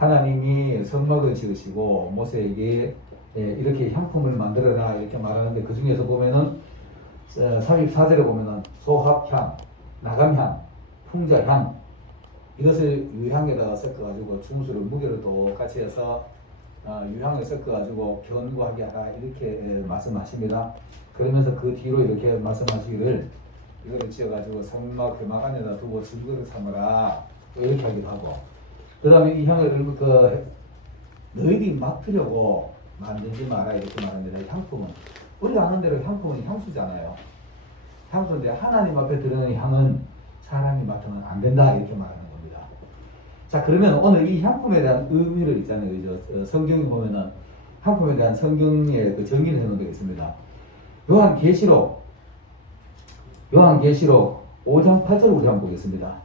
하나님이 성막을 지으시고 모세에게 이렇게 향품을 만들어라 이렇게 말하는데 그 중에서 보면은 34절에 보면은 소합향, 나감향, 풍자향 이것을 유향에다가 섞어가지고 중수를 무게를 똑같이 해서 유향을 섞어가지고 견고하게 하라 이렇게 말씀하십니다. 그러면서 그 뒤로 이렇게 말씀하시기를 이거를 지어가지고 성막 그막 안에다 두고 증거를 삼으라 이렇게 하기도 하고 그 다음에 이 향을 너희들이 맡으려고 만들지 마라 이렇게 말합니다. 향품은 우리가 아는 대로 향품은 향수잖아요. 향수인데 하나님 앞에 드리는 향은 사람이 맡으면 안 된다 이렇게 말하는 겁니다. 자 그러면 오늘 이 향품에 대한 의미를 있잖아요. 그죠? 성경에 보면은 향품에 대한 성경의 그 정의를 해놓은 게 있습니다. 요한계시록 5장 8절 우리 한번 보겠습니다.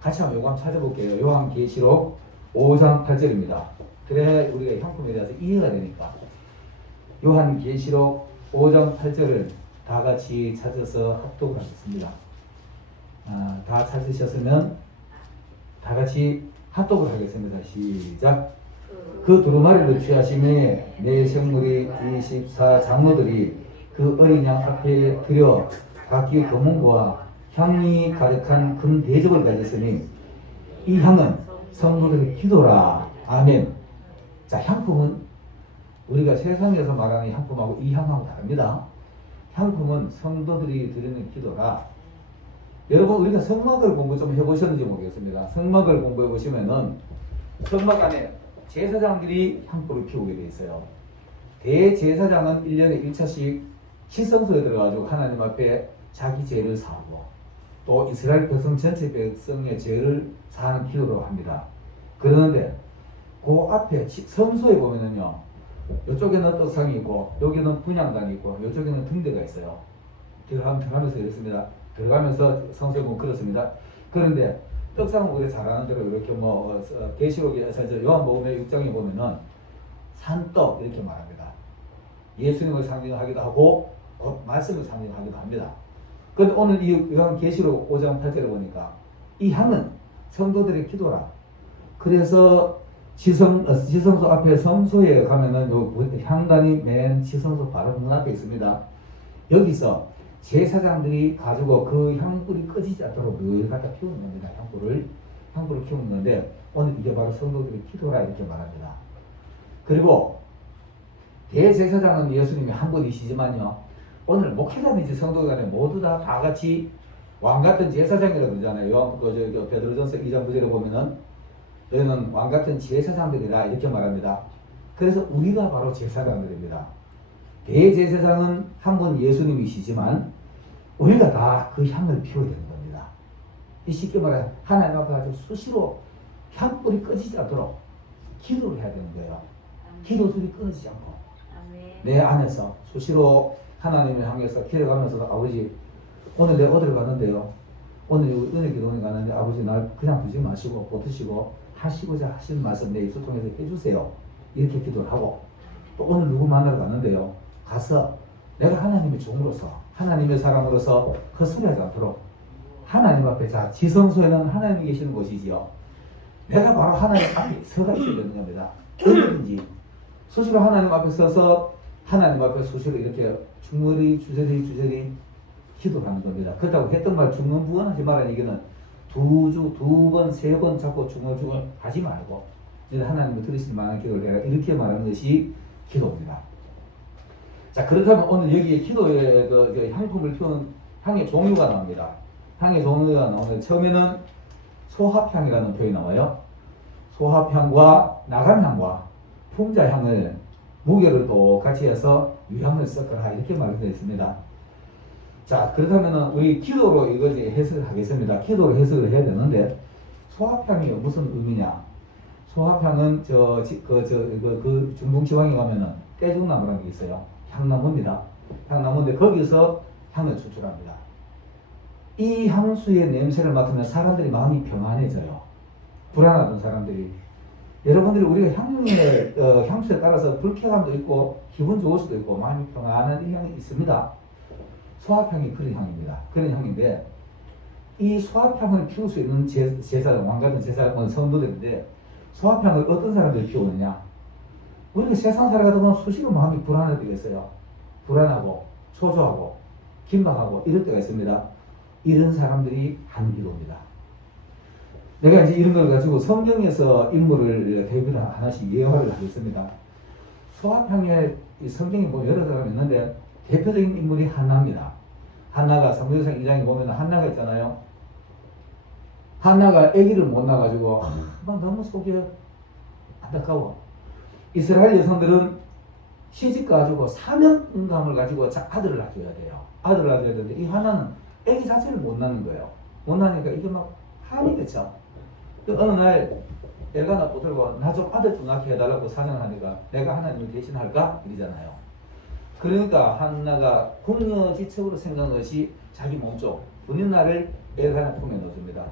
같이 한번 요거 한번 찾아볼게요. 요한계시록 5장 8절입니다. 그래 우리가 향품에 대해서 이해가 되니까. 요한계시록 5장 8절을 다 같이 찾아서 합독을 하겠습니다. 다 찾으셨으면 다 같이 합독을 하겠습니다. 시작. 그 두루마리를 취하심에 내 성물이 24 장로들이 그 어린 양 앞에 들여 각기 금은과 향이 가득한 금 대접을 가졌으니 이 향은 성도들의 기도라. 아멘. 자, 향품은 우리가 세상에서 말하는 향품하고 이 향하고 다릅니다. 향품은 성도들이 드리는 기도라. 여러분 우리가 성막을 공부 좀 해보셨는지 모르겠습니다. 성막을 공부해 보시면은 성막 안에 제사장들이 향불을 피우게 돼 있어요. 대제사장은 1년에 1차씩 시성소에 들어가지고 하나님 앞에 자기 죄를 사하고 또 이스라엘 백성 전체 백성의 죄를 사하는 기도로 합니다. 그러는데 그 앞에 성소에 보면은요, 이쪽에는 떡상이 있고 여기는 분향단이 있고 이쪽에는 등대가 있어요. 들어가면서 이렇습니다. 들어가면서 성소에 보면 그렇습니다. 그런데 떡상은 우리가 잘 아는 대로 이렇게 계시록에서 요한복음 6장에 보면은 산떡 이렇게 말합니다. 예수님을 상징하기도 하고 곧 말씀을 상징하기도 합니다. 그런데 오늘 이 요한계시록 5장 8절에 보니까 이 향은 성도들의 기도라. 그래서 지성소 앞에 성소에 가면은 요 향단이 맨 지성소 바로 문 앞에 있습니다. 여기서 제사장들이 가지고 그 향불이 꺼지지 않도록 늘 갖다 피우는 겁니다. 향불을 피우는 건데 오늘 이게 바로 성도들의 기도라 이렇게 말합니다. 그리고 대제사장은 예수님이 한 분이시지만요, 오늘 목회자든지 성도 간에 모두 다 같이 왕 같은 제사장이라고 그러잖아요. 베드로전서 2장 9절에 보면은 너희는 왕 같은 제사장들이라 이렇게 말합니다. 그래서 우리가 바로 제사장들입니다. 대제사장은 한 분 예수님이시지만 우리가 다 그 향을 피워야 되는 겁니다. 이 쉽게 말해 하나님 앞에 아주 수시로 향불이 꺼지지 않도록 기도를 해야 되는 거예요. 기도술이 끊어지지 않고 내 안에서 수시로 하나님을 향해서 기도하면서도 아버지 오늘 내가 어디를 가는데요, 오늘 은혜 기도원에 가는데 아버지 날 그냥 두지 마시고 보트시고 하시고자 하시는 말씀 내 입술 통해서 해주세요 이렇게 기도를 하고, 또 오늘 누구 만나러 가는데요 가서 내가 하나님의 종으로서 하나님의 사람으로서 헛소리하지 않도록 하나님 앞에, 자 지성소에는 하나님이 계시는 곳이지요, 내가 바로 하나님 앞에 서가 있어야 되는 겁니다. 언제든지 수시로 하나님 앞에 서서 하나님 앞에 수시로 이렇게 주저리 기도하는 겁니다. 그렇다고 했던 말 중언부언하지 말라는 얘기는 두 번, 세 번 자꾸 중얼중얼 하지 말고 하나님을 들으실 만한 기도를 해라 이렇게 말하는 것이 기도입니다. 자, 그렇다면 오늘 여기에 기도의 그 향품을 피우는 향의 종류가 나옵니다. 향의 종류가 나오는데 처음에는 소합향이라는 표현이 나와요. 소합향과 나감향과 풍자향을 무게를 똑같이 해서 유향을 섞어라 이렇게 말되어 있습니다. 자, 그렇다면 우리 기도로 이것을 해석을 하겠습니다. 기도로 해석을 해야 되는데 소합향이 무슨 의미냐? 소합향은 그 중동 지방에 가면은 떼죽나무라는 게 있어요. 향나무입니다. 향나무인데 거기서 향을 추출합니다. 이 향수의 냄새를 맡으면 사람들이 마음이 평안해져요. 불안하던 사람들이. 여러분들이 우리가 향수에 따라서 불쾌감도 있고 기분 좋을 수도 있고 마음이 평안한 향이 있습니다. 소합향이 그런 향입니다. 그런 향인데 이 소합향을 피울 수 있는 제사장, 왕 같은 제사장은 성도들인데 소화병을 어떤 사람들이 키우느냐? 우리가 세상 살아가다 보면 수시로 마음이 불안할 때가 있어요. 불안하고 초조하고 긴박하고 이럴 때가 있습니다. 이런 사람들이 하는 기도입니다. 내가 이제 이런 걸 가지고 성경에서 인물을 대비를 하나씩 예화를 하겠습니다. 소아평에 성경에 보면 여러 사람이 있는데 대표적인 인물이 한나입니다. 한나가 사무엘상 2장에 보면 한나가 있잖아요. 한나가 아기를 못 낳아가지고 막 너무 속이 안타까워. 이스라엘 여성들은 시집 가지고 사명감을 가지고 아들을 낳아줘야 돼요. 아들을 낳아줘야 되는데 이 한나는 아기 자체를 못 낳는 거예요. 못 낳으니까 이게 막 한이 됐죠. 어느 날 애가 붙들고 나 좀 아들 좀 낳게 해달라고 사냥하니까 내가 하나님을 대신할까? 이러잖아요. 그러니까 한나가 궁녀지척으로 생각한 것이 자기 몸쪽 본인나를 엘가나 품에 넣어줍니다.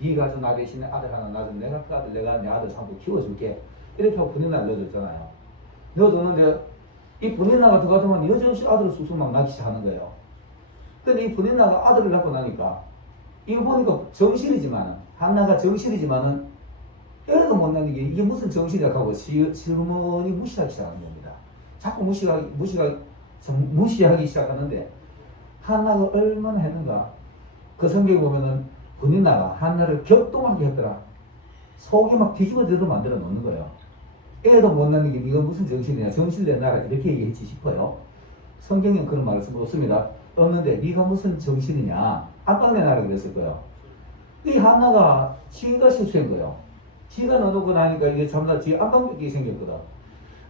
네가 좀 나 대신에 아들 하나 낳아주면 내가 그 아들 내가 내 아들 삼고 키워줄게. 이렇게 하고 본인나를 넣어줬잖아요. 넣어줬는데 이 본인나가 들어가더만 여전히 아들을 쑥쑥 막 낳기 시작하는 거예요. 근데 이 본인나가 아들을 낳고 나니까 이거 보니까 정실이지만은 한나가 정실이지만은 애도 못 낳는 게 이게 무슨 정신이라고 하고 시어머니 무시하기 시작하는 겁니다. 자꾸 무시하기 시작하는데 한나가 얼마나 했는가. 그 성경에 보면은 본인나가 한나를 격동하게 했더라. 속이 막 뒤집어져도 만들어 놓는 거예요. 애도 못 낳는 게 이건 무슨 정신이냐. 정신 내놔라 이렇게 얘기했지 싶어요. 성경에는 그런 말씀 없습니다. 없는데 네가 무슨 정신이냐. 안방 내놔라 그랬을 거예요. 이 한나가 지가 실수한 거예요. 지가 넣어놓고 나니까 이게 잠다 뒤에 안방벽이 생겼거든.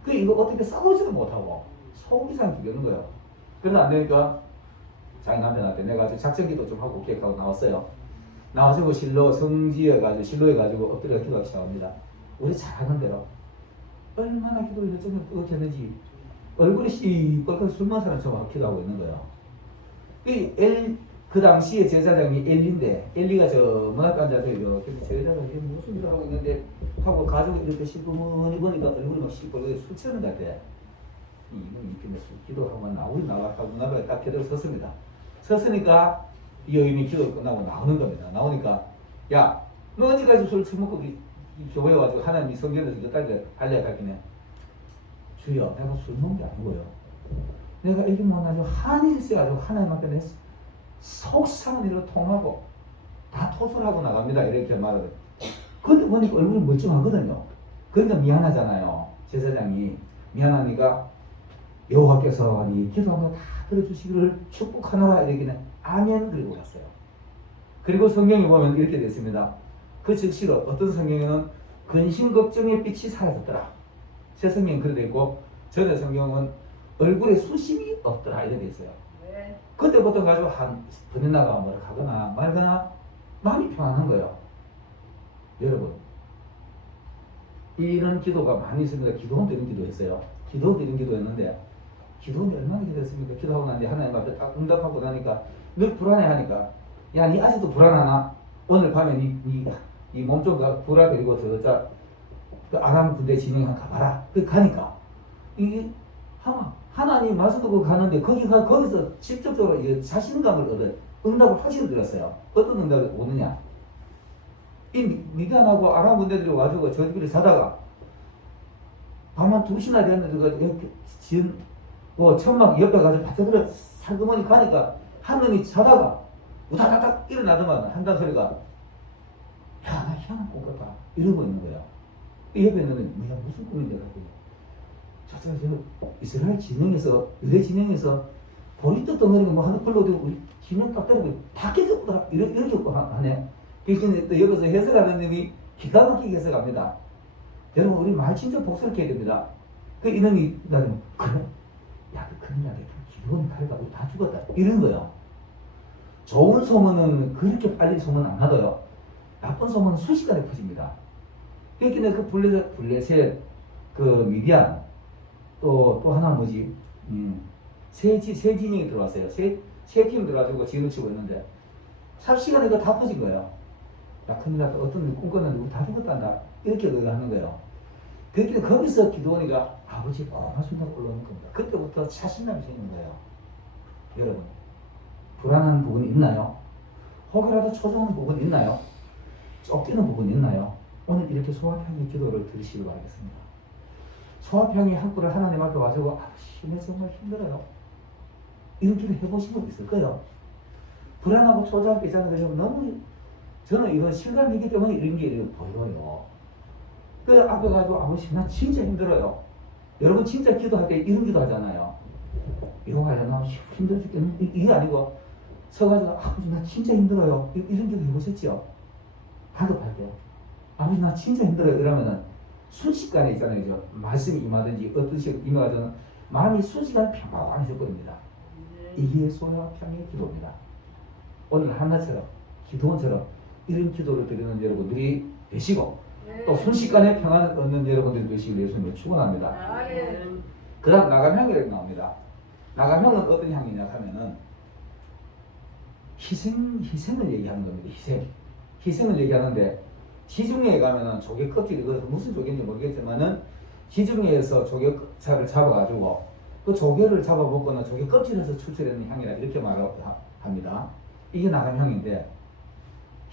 그 이거 어떻게 싸우지도 못하고 속이 상기되는 거예요. 그래서 안 되니까 자기 남편한테 내가 작전기도 좀 하고 계획하고 나왔어요. 나와서 실로 성지해가지고 실로해가지고 엎드려 기도하기 시작합니다. 우리 잘하는 대로 얼마나 기도를 요즘에 뿌듯했는지 얼굴이 시뻘겋게 술 먹은 사람처럼 기도하고 있는 거예요. 그 당시에 제사장이 엘리인데 엘리가 저 문학관 앉아서 이렇게 제사장이 무슨 일을 하고 있는데 하고 가족이 이렇게 시커머니 보니까 얼굴이 막 시뻘겋게 술 취하는 것 같아. 이건 이렇게 기도하고 우리 나가고 문 앞에 딱 제대로 섰습니다. 섰으니까 이 여인이 기도 끝나고 나오는 겁니다. 나오니까 야 너 언제까지 술 처먹고 이 교회 와가지고 하나님 성경에서 이거까지 알려가기네. 주여 내가 술 먹은 게 아니고요. 내가 애기 못 낳아서 한이 있어가지고 하나님 앞에 내 속상한 일로 통하고 다 토설하고 나갑니다. 이렇게 말하거든요. 근데 보니까 얼굴이 멀쩡하거든요. 그러니까 미안하잖아요. 제사장이 미안하니까 여호와께서 이 기도하면 다 들어주시기를 축복하노라 이렇게 아멘 그리고 왔어요. 그리고 성경에 보면 이렇게 됐습니다. 그 즉시로 어떤 성경에는 근심 걱정의 빛이 사라졌더라. 새 성경은 그렇게 되고 전에 성경은 얼굴에 수심이 없더라 이렇게 돼 있어요. 네. 그때부터 가지고 번뇌나가 뭐라 하거나 말거나 마음이 평안한 거예요. 여러분 이런 기도가 많이 있습니다. 기도원 드린 기도했어요. 기도원 드린 기도했는데 기도원이 얼마나 기도했습니까? 기도하고 나니 하나님 앞에 딱 응답하고 나니까 늘 불안해하니까 야 니 아직도 불안하나? 오늘 밤에 니 몸좀 불안해리고 저자 그 아람 군대 진영에 가봐라. 그 가니까 이게 하나님 말씀 듣고 가는데 거기서 직접적으로 자신감을 얻어 응답을 확실히 들었어요. 어떤 응답이 오느냐? 이 미디안하고 아람 군대들이 와가지고 저들끼리 자다가 밤한 2시나 됐는데 천막 옆에 가서 바짝들어 살그머니 가니까 한 놈이 자다가 우다다닥 일어나더만 한다는 소리가 야 나 희한한 꿈 같다 이러고 있는 거야. 그 옆에 있는 놈이 뭐야 무슨 꿈인데 갑자기 저 이스라엘 진영에서 유대 진영에서 본인 뜻 덩어리가 뭐 하는 걸로 되고 우리 진영 딱 때리고 다 깨졌구나 이렇게 하네. 그래서 또 여기서 해석하는 놈이 기가 막히게 해석합니다. 여러분 우리 말 진짜 복스럽게 해야 됩니다. 그 이놈이 나는 그래? 야 그 큰일 나게 기도원이 칼가 우리 다 죽었다 이런 거예요. 좋은 소문은 그렇게 빨리 소문 안 하더요. 나쁜 소문은 순식간에 퍼집니다. 그러니까 그 블레셋 그 미디안 또 하나 뭐지 세 진영이 들어왔어요. 세 팀 들어와가지고 진을 치고 있는데 삽시간에 그 다 퍼진 거예요. 야 큰일 났다. 어떤 꿈 꿨는데 우리 다 죽었단다. 이렇게 하는 거예요. 그러니까 거기서 기도원이가 아버지 고맙습니다 올라오는 겁니다. 그때부터 자신감이 생긴 거예요. 여러분 불안한 부분이 있나요? 혹여라도 초조한 부분이 있나요? 쫓기는 부분이 있나요? 오늘 이렇게 소화평의 기도를 드리시기 바라겠습니다. 소화평의 학구를 하나님 앞에 와서 내 정말 힘들어요. 이런 기도 해보신 분 있을 거예요. 불안하고 초조하게 있잖아요. 너무 저는 이거 실감이기 때문에 이런 게 보여요. 그래서 앞에 가지고 아버지 나 진짜 힘들어요. 여러분 진짜 기도할 때 이런 기도 하잖아요. 이거 하려나 힘들어 죽겠는데 이게 아니고 서가지고 아버지 나 진짜 힘들어요. 이런 기도 해보셨죠? 다급할 때 아버지 나 진짜 힘들어요. 이러면은 순식간에 있잖아요. 저 말씀이 임하든지 어떤 식으로 임하든 마음이 순식간에 평안해져 버립니다. 이게 소화평의 기도입니다. 오늘 한나처럼 기도원처럼 이런 기도를 드리는 여러분들이 되시고 또 순식간에 평안을 얻는 여러분들이 되시길 예수님을 축원합니다. 그 다음 나감향이라고 나옵니다. 나감향은 어떤 향이냐 하면은 희생을 얘기하는 겁니다. 희생을 얘기하는데 시중에 가면은 조개 껍질이 무슨 조개인지 모르겠지만은 시중에서 조개살을 잡아가지고 그 조개를 잡아먹거나 조개 껍질에서 추출하는 향이라 이렇게 말합니다. 이게 나감향인데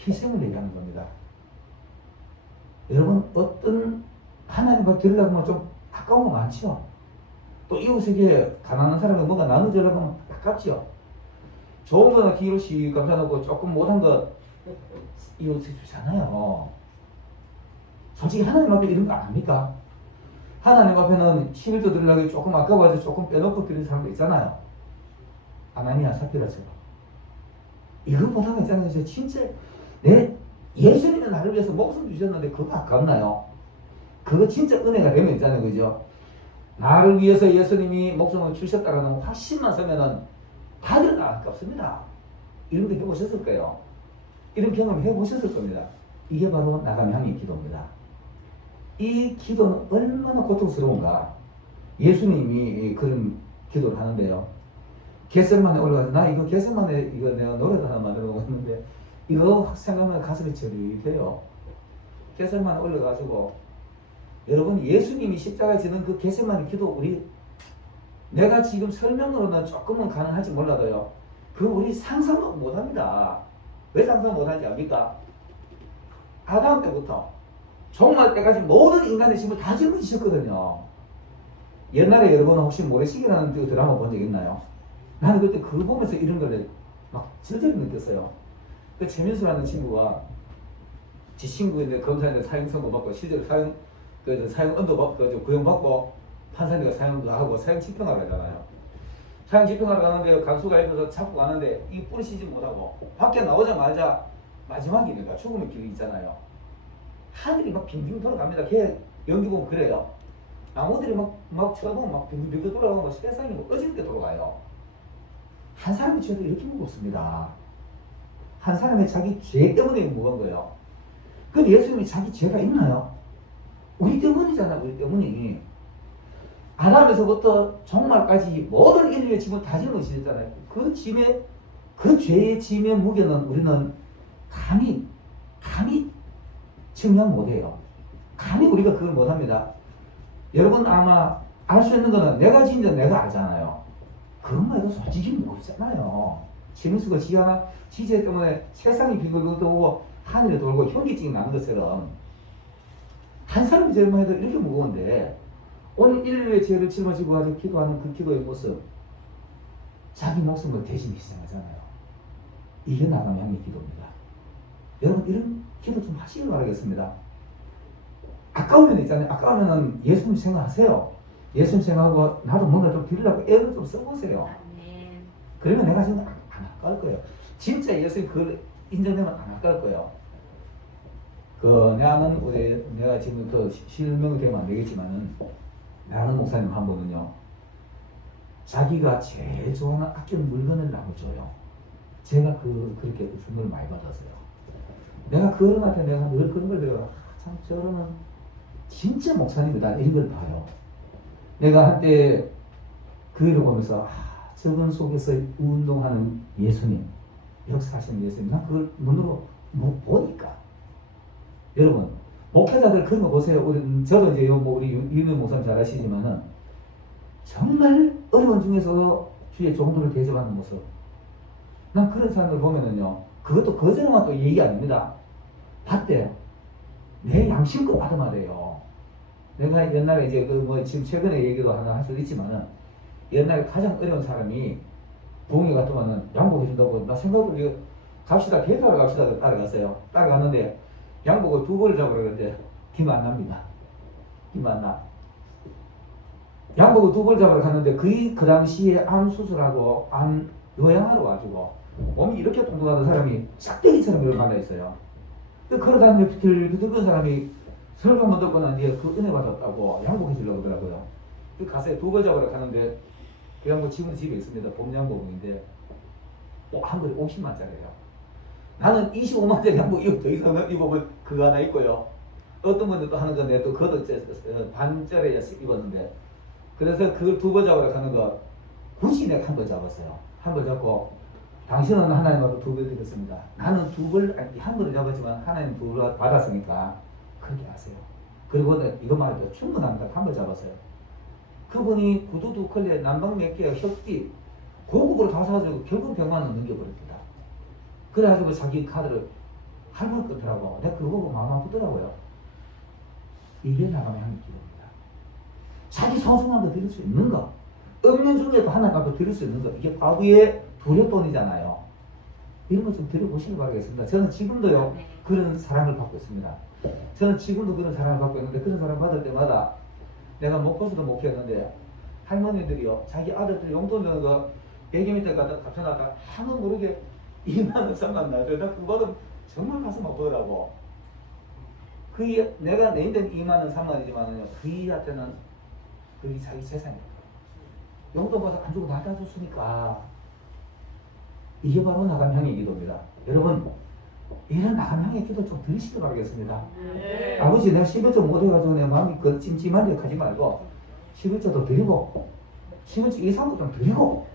희생을 얘기하는 겁니다. 여러분 어떤 하나님 앞에 드리려고 하면 좀 아까운 거 많죠? 또 이웃에게 가난한 사람이 뭔가 나눠주려고 하면 아깝죠? 좋은 거는 기로씩 감사하고 조금 못한 거 이웃에 주잖아요. 솔직히 하나님 앞에 이런 거 안 합니까? 하나님 앞에는 11조 드리려고 조금 아까워서 조금 빼놓고 드리는 사람도 있잖아요. 아나니아 사피라처럼. 이거보다가 있잖아요. 진짜 내 예수님이 나를 위해서 목숨 주셨는데 그거 아깝나요? 그거 진짜 은혜가 되면 있잖아요. 그죠? 나를 위해서 예수님이 목숨을 주셨다라는 확신만 서면은 다들 다 아깝습니다. 이런 거 해보셨을 거예요. 이런 경험 해보셨을 겁니다. 이게 바로 나감향의 기도입니다. 이 기도는 얼마나 고통스러운가. 예수님이 그런 기도를 하는데요. 겟세마네 올라가서 나 이거 겟세마네 이거 내가 노래도 하나 만들어 놓고 있는데 이거 생각하면 가슴이 저릿해요. 겟세마네 올라가지고 여러분 예수님이 십자가에 지는 그 겟세마네 기도 내가 지금 설명으로는 조금은 가능할지 몰라도요. 그 우리 상상도 못합니다. 왜 상상 못하는지 압니까? 아담 때부터 종말 때까지 모든 인간의 짐을 다 짊어지셨거든요. 옛날에 여러분은 혹시 모래시계라는 드라마 본 적 있나요? 나는 그때 그거 보면서 이런 걸 막 절절히 느꼈어요. 그 최민수라는 친구가 지 친구인데 검사인데 사형 선고 받고 실제로 사형 언도 받고 구형 받고 판사님과 사형도 하고 사형 집행하러 가잖아요. 사형 집행하러 가는데 강수가 옆에서 잡고 가는데 이 뿌리치지 못하고 밖에 나오자마자 마지막이니까 죽음의 길이 있잖아요. 하늘이 막 빙빙 돌아갑니다. 걔 연기 보면 그래요. 나무들이 막 쳐다보면 막 빙빙 돌아가고 세상이 뭐 어질 때 돌아가요. 한 사람의 죄도 이렇게 무겁습니다. 한 사람의 자기 죄 때문에 무거운 거예요. 그럼 예수님이 자기 죄가 있나요? 우리 때문이잖아. 우리 때문이. 아담에서부터 종말까지 모든 인류의 짐을 다 짊어지셨잖아요. 그 죄의 짐의 무게는 우리는 감히 측량 못해요. 감히 우리가 그걸 못합니다. 여러분 아마 알 수 있는 거는 내가 지은 줄 내가 알잖아요. 그것만 해도 솔직히 모르잖아요. 최민수가 지죄 때문에 세상이 비글비글 돌고 하늘에 돌고 현기증이 나는 것처럼 한 사람의 죄만 해도 이렇게 무거운데 오늘 인류의 죄를 짊어지고 가지고 기도하는 그 기도의 모습, 자기 목숨을 대신 희생하잖아요. 이게 나감향의 기도입니다. 여러분 이런 기도 좀 하시길 바라겠습니다. 아까우면 있잖아요. 아까우면은 예수님 생각하세요. 예수님 생각하고 나도 뭔가 좀 드리려고 애를 좀 써보세요. 그러면 내가 지금 안 아까울 거예요. 진짜 예수님 그걸 인정되면 안 아까울 거예요. 내가 지금 실명이 되면 안 되겠지만은 나는 목사님 한 분은요. 자기가 제일 좋아하는 아끼는 물건을 나눠줘요. 제가 그렇게 선물을 많이 받았어요. 내가 그 어른한테 내가 늘 그런 걸 배워요. 참 저 어른은 진짜 목사님이다 이런 걸 봐요. 내가 한때 그 일을 보면서 저분 속에서 운동하는 예수님, 역사하시는 예수님, 난 그걸 눈으로 보니까 여러분 목회자들 그런 거 보세요. 저도 이제 우리 유명 목사님 잘 아시지만은 정말 어려운 중에서 주의 종들을 대접하는 모습. 난 그런 사람들 보면은요. 그것도 거짓말만 또 얘기 아닙니다. 봤대요. 내 양심껏 받으면 돼요. 내가 옛날에 이제 그 뭐 지금 최근에 얘기도 하나 할 수도 있지만은 옛날에 가장 어려운 사람이 부흥회 같으면은 양복해준다고 나 생각도 이거 갑시다 계획하러 갑시다 따라갔어요. 따라갔는데 양복을 2벌을 잡으러 그러는데 기만 안 납니다. 기만 안 나. 양복을 2벌 잡으러 갔는데 그 당시에 암 수술하고 암 요양하러 와가지고 몸이 이렇게 동동하던 사람이 짝대기처럼 이렇게 만나 있어요. 걸어다니며 비틀비틀 사람이 설교 한번 듣고 난 뒤에 그 은혜 받았다고 양복해 주려고 그러더라고요. 그 가서 2벌 잡으러 가는데 그 양복 지금 집에 있습니다. 봄 양복인데 한 벌에 50만짜리예요. 나는 25만짜리 양복 더 이상 입으면 그거 하나 있고요. 어떤 분들 또 하는 건데 또 그것도 반짜리 입었는데 그래서 그걸 2벌 잡으러 가는 거 굳이 내가 한 벌 잡았어요. 한 벌 잡고 당신은 하나님 앞에 2벌 드렸습니다. 나는 2벌, 한 벌을 잡았지만 하나님 2벌 받았으니까 그렇게 하세요. 그리고 이것만 해도 충분합니다. 한 벌 잡았어요. 그분이 구두 2컬레, 난방 몇 개, 혁기 고급으로 다 사가지고 결국 100만 원 넘겨버립니다. 그래가지고 자기 카드를 할머니 끊더라고. 내가 그거 보고 마음 아프더라고요. 이게 나가면 하는 기도입니다. 자기 소중한 거 드릴 수 있는 거, 없는 중에도 하나님 앞에 드릴 수 있는 거, 이게 과거의 두렵돈이잖아요. 이런 것 좀 드려보시기 바라겠습니다. 저는 지금도요 그런 사랑을 받고 있습니다. 저는 지금도 그런 사랑을 받고 있는데 그런 사랑 받을 때마다 내가 목포수도 목회했는데 할머니들이요 자기 아들들 용돈 주는 거 100m 갖다 값쳐놨다 아무 모르게 2만원 3만원 나줘요. 나 그거 받으면 정말 가슴 아프더라고. 내가 내 인생 2만원 3만원이지만요 그이한테는 그게 자기 재산이에요. 용돈 받아 안 주고 받아줬으니까 이게 바로 나감향의 기도입니다. 여러분 이런 나감향의 기도 좀 드리시기 바라겠습니다. 네. 아버지 내가 11조 못해가지고 내 마음이 그 찜찜한 데 가지 말고 11조도 드리고 11조 이상도 좀 드리고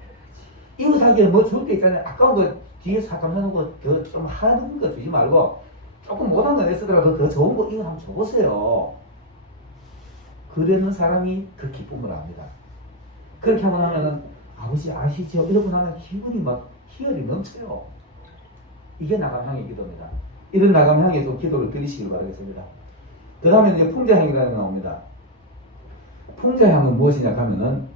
이웃에게 뭐 줄 때 있잖아요. 아까운 거 뒤에서 감사하는 거 더 좀 하는 거 주지 말고 조금 못한 거 냈으더라도 더 좋은 거 이거 한번 줘보세요. 그러는 사람이 그 기쁨을 압니다. 그렇게 하고 나면은 아버지 아시죠? 이러고 나면 기분이 막 희열이 넘쳐요. 이게 나감향의 기도입니다. 이런 나감향의 좀 기도를 드리시길 바라겠습니다. 그 다음에 이제 풍자향이라는 게 나옵니다. 풍자향은 무엇이냐 하면은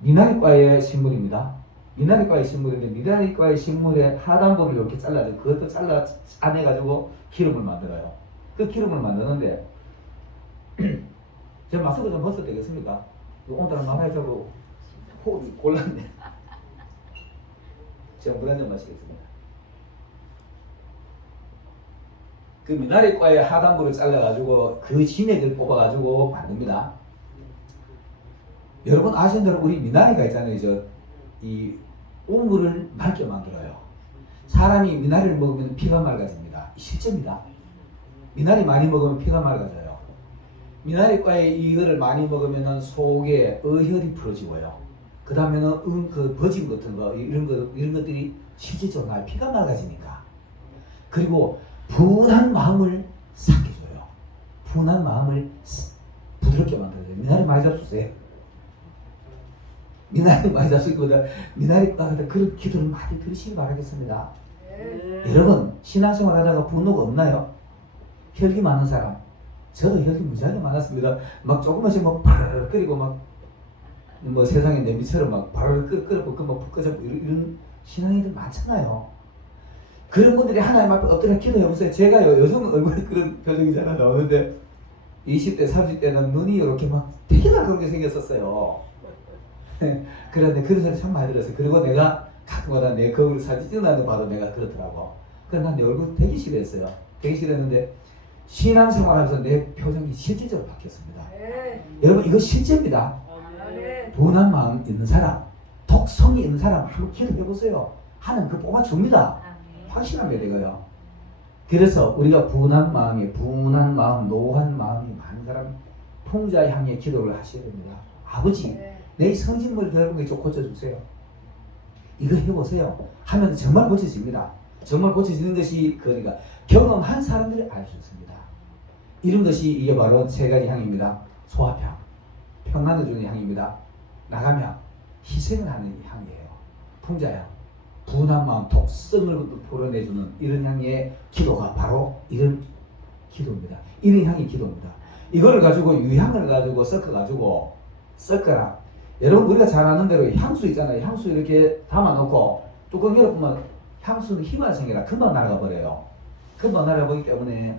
미나리과의 식물입니다. 미나리과의 식물인데 미나리과의 식물의 하단부를 이렇게 잘라서 그것도 잘라 짜내가지고 기름을 만들어요. 그 기름을 만드는데 제가 마스크 좀 벗어도 되겠습니까? 오늘은 말하자고 호흡이 곤란해. 제가 물 한 잔 마시겠습니다. 그 미나리과의 하단부를 잘라가지고 그 진액을 뽑아가지고 만듭니다. 여러분 아시는 대로 우리 미나리가 있잖아요. 이 우물을 맑게 만들어요. 사람이 미나리를 먹으면 피가 맑아집니다. 실제입니다. 미나리 많이 먹으면 피가 맑아져요. 미나리과에 이거를 많이 먹으면 속에 어혈이 풀어지고요. 그 다음에는 그 버짐 같은 거 이런 것들이 실질적으로 나의 피가 맑아지니까. 그리고 분한 마음을 삭혀줘요. 분한 마음을 부드럽게 만들어줘요. 미나리 많이 잡수세요. 미나리 많이 잡수기보다 미나리과에 그런 기도를 많이 들으시기 바라겠습니다. 여러분 신앙생활 하다가 분노가 없나요? 혈기 많은 사람. 저도 혈기 무지하게 많았습니다. 막 조금씩 막 바르르 끓이고 막 뭐 세상의 냄비처럼 막 바르르 끓고 그 막 푹 끓고 이런 신앙인들 많잖아요. 그런 분들이 하나님 앞에 엎드려 기도해보세요. 제가요 여성 얼굴에 그런 표정이 잘 나오는데 20대 30대는 눈이 이렇게 막 되게 날카롭게 생겼었어요. 그런데 그런 소리 참 많이 들었어요. 그리고 내가 가끔마다 내 거울 사진 찍어놨는데 봐도 내가 그렇더라고. 그래서 난 내 얼굴 되게 싫어했어요. 되게 싫었는데 신앙생활하면서 내 표정이 실질적으로 바뀌었습니다. 여러분 이거 실제입니다. 분한 마음 있는 사람, 독성이 있는 사람 한번 기도해보세요. 하나님 그 뽑아줍니다. 확신합니다 이거요. 그래서 우리가 분한 마음, 노한 마음이 많은 사람 풍자향의 기도를 하셔야 됩니다. 아버지 내 성질물 더러운 게 좀 고쳐주세요. 이거 해보세요. 하면 정말 고쳐집니다. 정말 고쳐지는 것이 그러니까 경험한 사람들이 알 수 있습니다. 이런 것이 이게 바로 세 가지 향입니다. 소화향, 평안을 주는 향입니다. 나가면 희생을 하는 향이에요. 풍자향, 분한 마음, 독성을 풀어내주는 이런 향의 기도가 바로 이런 기도입니다. 이런 향이 기도입니다. 이거를 가지고 유향을 가지고 섞어라. 여러분 우리가 잘 아는 대로 향수 있잖아요. 향수 이렇게 담아놓고 뚜껑 열어보면 향수는 희망성이라 금방 날아가 버려요. 금방 날아가 버리기 때문에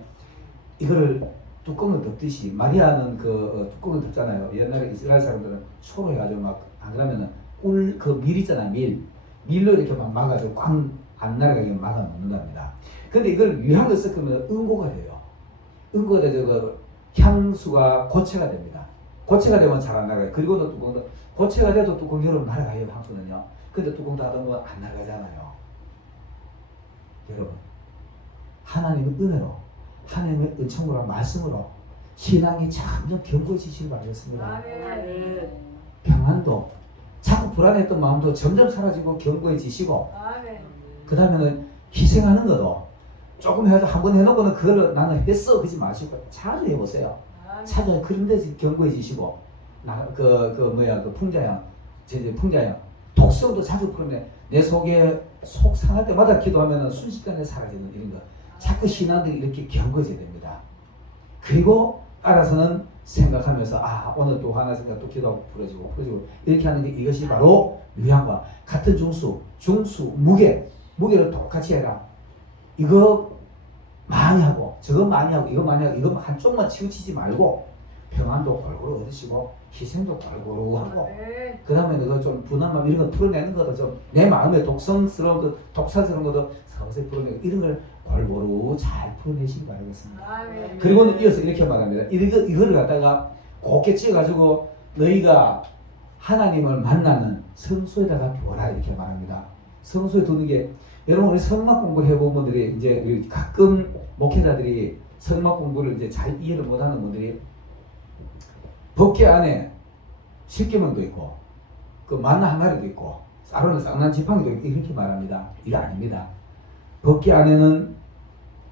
이거를 뚜껑을 덮듯이 마리아는 그 뚜껑을 덮잖아요. 옛날에 이스라엘 사람들은 소로 해가지고 막 안 그러면은 그 밀 있잖아. 밀로 이렇게 막 막아가지고 꽝 안 날아가게 막아 놓는답니다. 근데 이걸 유향을 섞으면 응고가 돼요. 응고가 돼서 그 향수가 고체가 됩니다. 고체가 되면 잘 안 나가요. 그리고 또 뚜껑도 고체가 돼도 뚜껑 열어면 날아가요. 향수는요. 근데 뚜껑 닫으면 안 날아가잖아요. 여러분 하나님의 은혜로 하나님의 은총으로 말씀으로 신앙이 점점 견고해지시길 바라겠습니다. 평안도 자꾸 불안했던 마음도 점점 사라지고 견고해지시고 그 다음에는 희생하는 것도 조금 해서 한번 해놓고는 그걸 나는 했어 그러지 마시고 자주 해보세요. 자주 그런 데서 견고해지시고 그 풍자양 독성도 자주 풀어내. 내 속에 속 상할 때마다 기도하면 순식간에 사라지는 이런 거. 자꾸 신앙들이 이렇게 견고해져야 됩니다. 그리고 따라서는 생각하면서 오늘 또 하나 생각 또 기도하고 풀어지고 이렇게 하는 게 이것이 바로 유향과 같은 중수 무게를 똑같이 해라. 이거 많이 하고 저거 많이 하고 이거 많이 하고 이거 한쪽만 치우치지 말고 평안도 골고루 얻으시고 희생도 골고루 하고 그 다음에 내가 좀 분함함 이런 거 풀어내는 것도 좀 내 마음에 독성스러운 것 독사스러운 것도 서서히 풀어내고 이런 걸 골고루 잘 풀어내시기 바라겠습니다. 그리고는 이어서 이렇게 말합니다. 이거를 갖다가 곱게 찌어가지고 너희가 하나님을 만나는 성소에다가 두어라 이렇게 말합니다. 성소에 두는 게 여러분 우리 성막 공부를 해본 분들이 이제 가끔 목회자들이 성막 공부를 이제 잘 이해를 못하는 분들이 법궤 안에 십계명도 있고 그 만나 한 마리도 있고 아론의 쌍난 지팡이도 있고 이렇게 말합니다. 이거 아닙니다. 법궤 안에는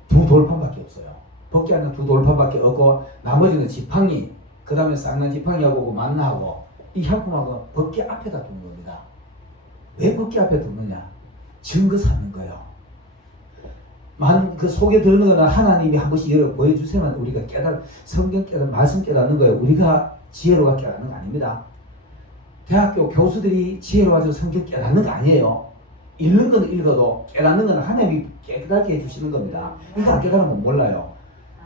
두 돌판밖에 없어요. 법궤 안에는 두 돌판밖에 없고 나머지는 지팡이 그 다음에 쌍난 지팡이하고 그 만나하고 이 향품하고 법궤 앞에다 두는 겁니다. 왜 법궤 앞에 두느냐? 증거 삼는 거예요. 그 속에 들는 거는 하나님이 한 번씩 열어 보여주세만 우리가 성경 말씀 깨닫는 거예요. 우리가 지혜로가 깨닫는 거 아닙니다. 대학교 교수들이 지혜로워서 성경 깨닫는 거 아니에요. 읽는 건 읽어도 깨닫는 건 하나님이 깨닫게 해주시는 겁니다. 이거 안 깨달으면 몰라요.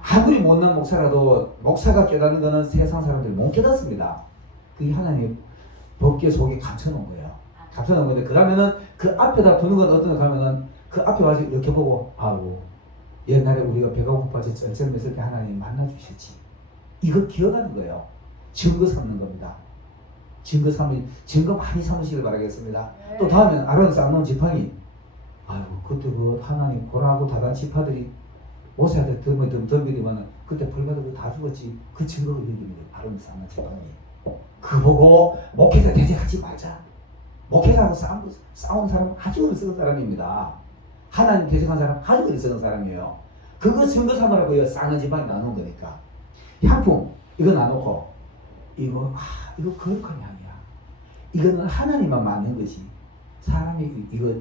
아무리 못난 목사라도 목사가 깨닫는 거는 세상 사람들이 못 깨닫습니다. 그게 하나님 법궤 속에 감춰놓은 거예요. 감춰놓은 건데 그러면은 그 앞에다 두는 건 어떤 거 하면은 그 앞에 와서 이렇게 보고 옛날에 우리가 배가 고파서 쩔쩔맸을 때 하나님 만나주셨지. 이거 기억하는 거예요. 증거 삼는 겁니다. 증거 많이 삼으시길 바라겠습니다. 네. 또 다음엔 아론 쌍놈 지팡이. 그때 그 하나님 고라하고 다단 지파들이 모세한테 덤비면 그때 불가도 다 죽었지. 그 증거가 여기입니다. 아론 쌍놈 지팡이. 그 보고 목회자 대적하지 말자. 목회자하고 싸운 사람은 아주 어리석은 사람입니다. 하나님 대적한 사람은 아주 어리석은 사람이에요. 그거 증거 삼으라고 쌍놈 지팡이 나눈 거니까. 향품 이거 나놓고 이거 거룩한 향이야. 이거는 하나님만 만든 것이 사람이 이거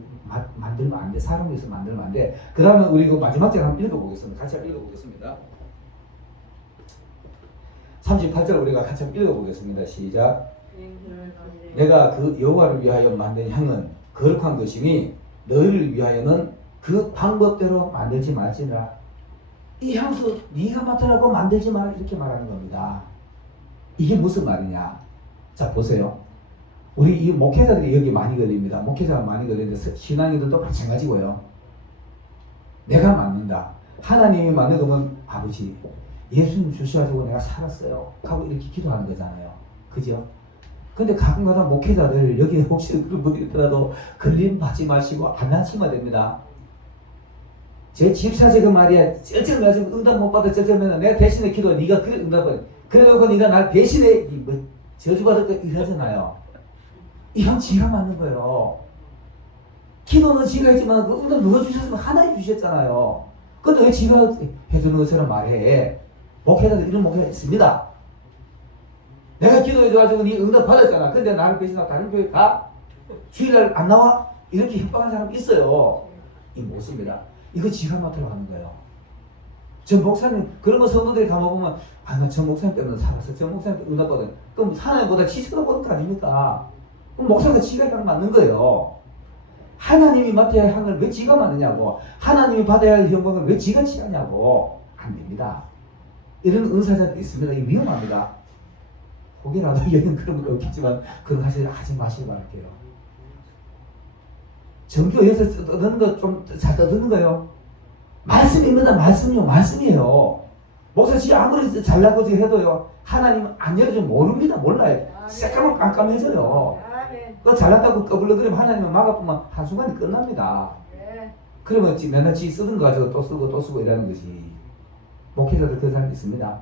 만들면 안 돼. 사람에서 만들면 안 돼. 그 다음에 우리 그 마지막 절 한번 읽어보겠습니다. 같이 한번 읽어보겠습니다. 38절 우리가 같이 한번 읽어보겠습니다. 시작. 내가 그 여호와를 위하여 만든 향은 거룩한 것이니 너희를 위하여는 그 방법대로 만들지 말지니라. 이 향수 네가 맡으라고 만들지 마라 이렇게 말하는 겁니다. 이게 무슨 말이냐? 자 보세요. 우리 이 목회자들이 여기 많이 걸립니다. 목회자가 많이 걸리는데 신앙인들도 마찬가지고요. 내가 맡는다. 하나님이 맡는 거면 아버지 예수님 주셔가지고 내가 살았어요 하고 이렇게 기도하는 거잖아요. 그죠? 근데 가끔가다 목회자들 여기 혹시 그런 분들이 있더라도 걸림 받지 마시고 안 하시면 됩니다. 제 집사제 그 말이야. 쩔쩔매가지고 응답 못 받아 쩔쩔매는 내가 대신에 기도 네가 그래 응답을 그래놓고 네가 날 배신해 저주받을 거 이러잖아요. 이건 지가 맞는 거예요. 기도는 지가 했지만 그 응답 누가 주셨으면 하나님 주셨잖아요. 근데 왜 지가 해주는 것처럼 말해? 목회자들 이런 목회자 있습니다. 내가 기도해줘가지고 네 응답 받았잖아. 근데 나를 배신하고 다른 교회 가? 주일날 안 나와? 이렇게 협박하는 사람 있어요. 이거 못 씁니다. 이거 지가 맡으러 가는 거예요. 전 목사님 그런 거 성도들이 가만보면 나 전 목사님 때문에 살았어. 전 목사님 때문에 응답받아요. 그럼 하나님보다 지수가 보는 거 아닙니까? 그럼 목사가 지가 딱 맞는 거예요. 하나님이 맡아야 할 향을 왜 지가 맡느냐고. 하나님이 받아야 할 영광을 왜 지가 취하냐고. 안 됩니다. 이런 은사자들이 있습니다. 이 위험합니다. 혹이라도 여기는 그런 거 없겠지만 그런 거 하지 마시기 바랄게요. 전교에서 떠드는 거 좀 잘 떠드는 거요. 말씀입니다. 말씀이에요. 목사 지 아무리 잘나고 해도요. 하나님은 안 열어주면 모릅니다. 몰라요. 새까맣고 깜깜해져요. 그 잘났다고 떠블러들으면 하나님은 막아보면 한순간에 끝납니다. 그러면 맨날 지 쓰는 거 가지고 또 쓰고 또 쓰고 이러는 것이. 목회자들 그런 사람이 있습니다.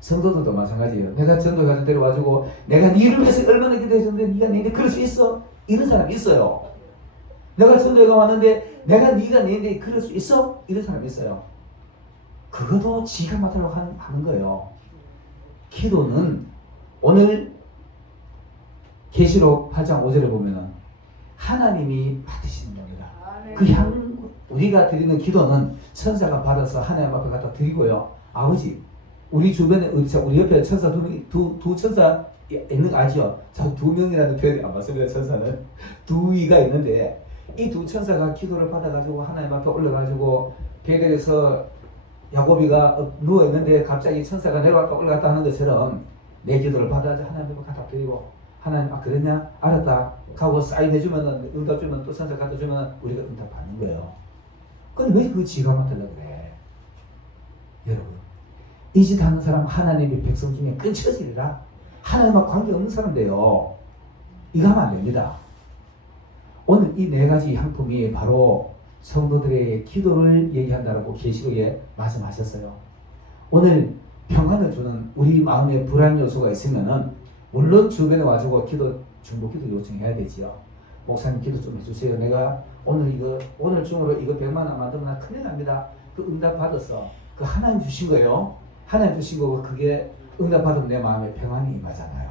성도들도 마찬가지예요. 내가 전도 가서 데려와주고 내가 네 이름 위해서 얼마나 기도했었는데 네가 내인데 그럴 수 있어? 이런 사람이 있어요. 내가 전도가 왔는데 내가 네가 내인데 그럴 수 있어? 이런 사람이 있어요. 그것도 지가 맡으려고 하는 거예요. 기도는 오늘 계시록 8장 5절에 보면은 하나님이 받으시는 겁니다. 그 향 우리가 드리는 기도는 천사가 받아서 하나님 앞에 갖다 드리고요. 아버지 우리 주변에 우리 옆에 천사 두 천사 있는 거 아시죠? 두 명이라는 표현이 안 맞습니다. 천사는 두 위가 있는데 이 두 천사가 기도를 받아가지고 하나님 앞에 올라가지고 베델에서 야곱이가 누워 있는데 갑자기 천사가 내려왔다 올라갔다 하는 것처럼 내 기도를 받아서 하나님 앞에 갖다 드리고 하나님 그랬냐? 알았다. 하고 사인해주면은 응답 주면 또 천사 갖다 주면 우리가 응답 받는 거예요. 근데 왜 그 지가 맡으려고 그래? 여러분 이 짓 하는 사람 하나님의 백성 중에 끊쳐지리라. 하나님과 관계없는 사람인데요. 이거 하면 안 됩니다. 오늘 이 네 가지 향품이 바로 성도들의 기도를 얘기한다라고 계시록에 말씀하셨어요. 오늘 평안을 주는 우리 마음에 불안 요소가 있으면은 물론 주변에 와주고 중보 기도 요청해야 되지요. 목사님 기도 좀 해주세요. 내가 오늘 중으로 이거 100만 원 만들면 큰일 납니다. 그 응답 받아서 그 하나님 주신 거예요. 하나님 주신 거고 그게 응답 받으면 내 마음에 평안이 임하잖아요.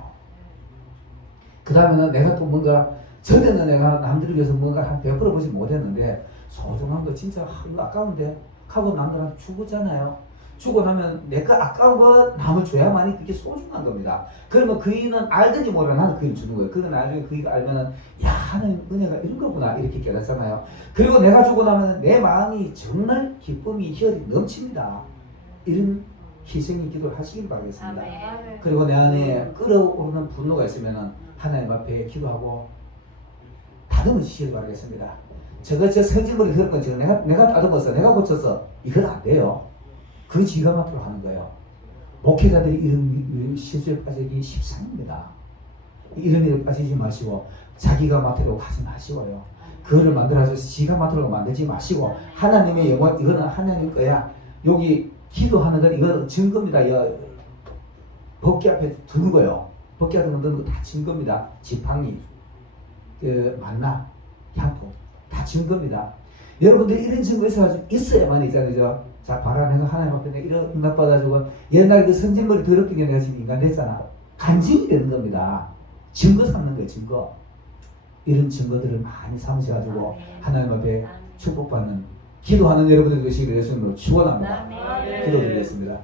그 다음에는 내가 또 뭔가 전에는 내가 남들을 위해서 뭔가 한 100% 보지 못했는데 소중한 거 진짜 이거 아까운데 하고 남들한테 주고잖아요. 주고 나면 내가 아까운 거 남을 줘야만이 그게 소중한 겁니다. 그러면 그이는 알든지 모르나 나는 그이를 주는 거예요. 그건 나중에 그이가 알면은 야 하나님 은혜가 이런 거구나 이렇게 깨닫잖아요. 그리고 내가 주고 나면 내 마음이 정말 기쁨이 희열이 넘칩니다. 이런 희생의 기도를 하시길 바라겠습니다. 아멘. 그리고 내 안에 끓어오르는 분노가 있으면은 하나님 앞에 기도하고 다듬으시길 바라겠습니다. 저 성질머리 들은 건 지금 내가 다듬어서 내가 고쳐서 이건 안 돼요. 그 지가 맡도록 하는 거예요. 목회자들이 이런 실수에 빠지기 십상입니다. 이런 일에 빠지지 마시고 자기가 맡으려고 하지 마시고요. 그거를 만들어서 지가 맡으려고 만들지 마시고 하나님의 영광 이거는 하나님 거야. 여기 기도하는 건 이건 증거입니다. 법궤 앞에 두는 거예요. 법궤 앞에 두는 거 다 증거입니다. 지팡이, 만나, 향품 다 증거입니다. 여러분들 이런 증거 있어야만 있잖아요. 자 봐라 내가 하나님 앞에 이런 응답 받아주고 옛날 그 성질머리 더럽게 내가 지금 인간 됐잖아. 간증이 되는 겁니다. 증거 삼는 거예요. 증거. 이런 증거들을 많이 삼으셔가지고 하나님 앞에 축복받는 기도하는 여러분들 되시기를 예수님으로 축원합니다. 기도드리겠습니다.